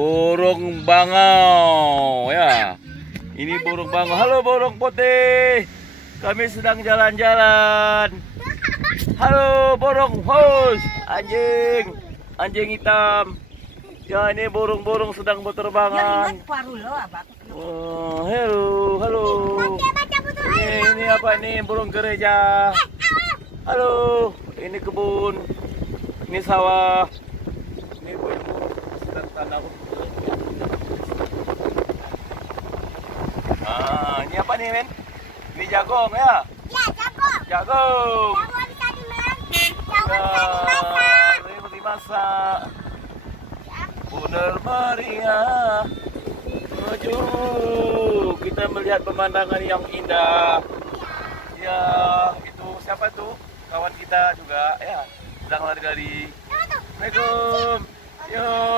burung bangau ya. Ini burung bangau. Halo burung putih. Kami sedang jalan-jalan. Halo burung hus, anjing, anjing hitam. Ya ini burung-burung sedang berterbangan. Oh, halo, halo. Ini apa ini burung gereja. Halo, ini kebun, ini sawah, ini burung sedang tanam. Ini apa nih men? Ini jagung ya? Ya, jagung. Jagung. Jagung bisa dimakan. Jagung bisa dimasak. Ini dimasak. Benar meriah. Maju. Kita melihat pemandangan yang indah. Ya, itu siapa tuh? Kawan kita juga ya. Sedang lari-lari. Assalamualaikum. Yo.